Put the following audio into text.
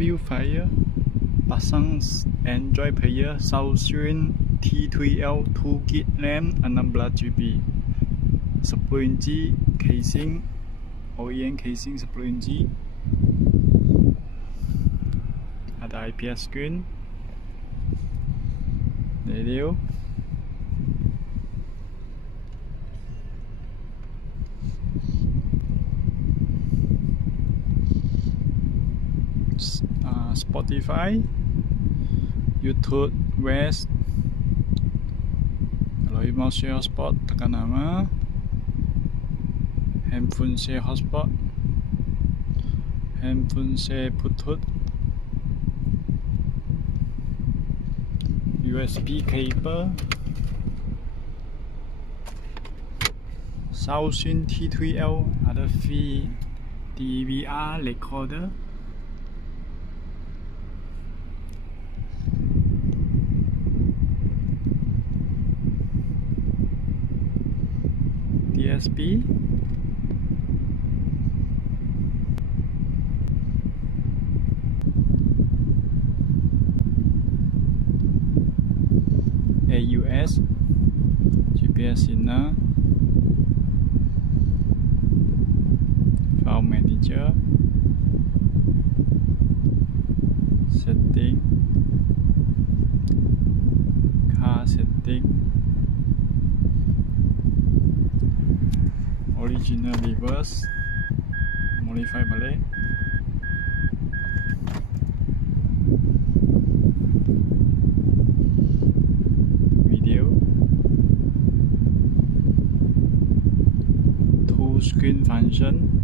VELLFIRE, pasang Android player Soundstream T3L 10.1 10 inci casing, OEM casing 10 inci, ada IPS Screen, radio, Spotify, YouTube, West. Kalau you mau share hotspot, tekan nama, handphone share hotspot, handphone share Bluetooth, USB cable, Soundstream T3L ada DVR recorder, DSP, AUS, GPS signal, file manager, setting, car setting, original reverse, modify balik, video, two screen function,